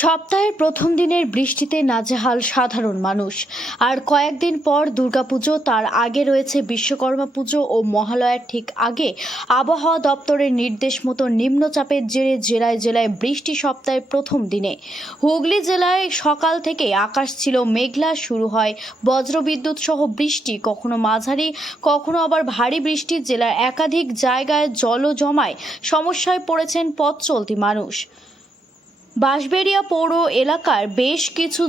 সপ্তাহের প্রথম দিনের বৃষ্টিতে নাজেহাল সাধারণ মানুষ। আর কয়েকদিন পর দুর্গাপুজো, তার আগে রয়েছে বিশ্বকর্মা পুজো ও মহালয়ার ঠিক আগে আবহাওয়া দপ্তরের নির্দেশ মতো নিম্নচাপের জেরে জেলায় জেলায় বৃষ্টি সপ্তাহের প্রথম দিনে। হুগলি জেলায় সকাল থেকে আকাশ ছিল মেঘলা, শুরু হয় বজ্রবিদ্যুৎ সহ বৃষ্টি, কখনো মাঝারি, কখনো আবার ভারী বৃষ্টি। জেলার একাধিক জায়গায় জল জমায়, সমস্যায় পড়েছেন পথ চলতি মানুষ। বাঁশবেড়িয়া পৌর এলাকার বেশ কিছু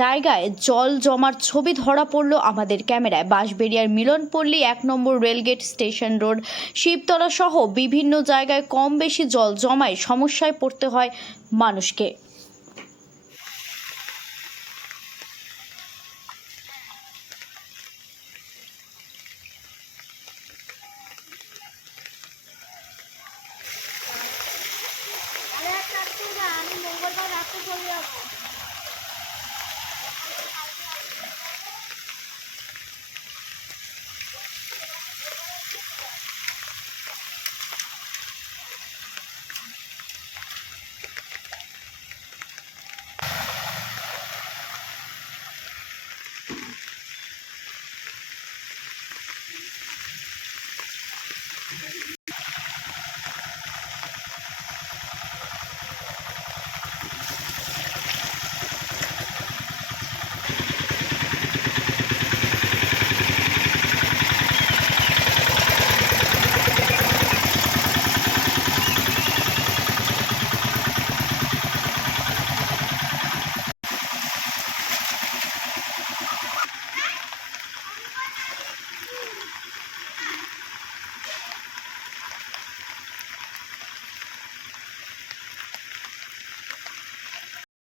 জায়গায় জল জমার ছবি ধরা পড়ল আমাদের ক্যামেরায়। বাঁশবেড়িয়ার মিলনপল্লী এক নম্বর rail gate station road, Shibtala সহ বিভিন্ন জায়গায় কম বেশি জল জমায় সমস্যায় পড়তে হয় মানুষকে। আমি মঙ্গলবার রাতে চলে যাবো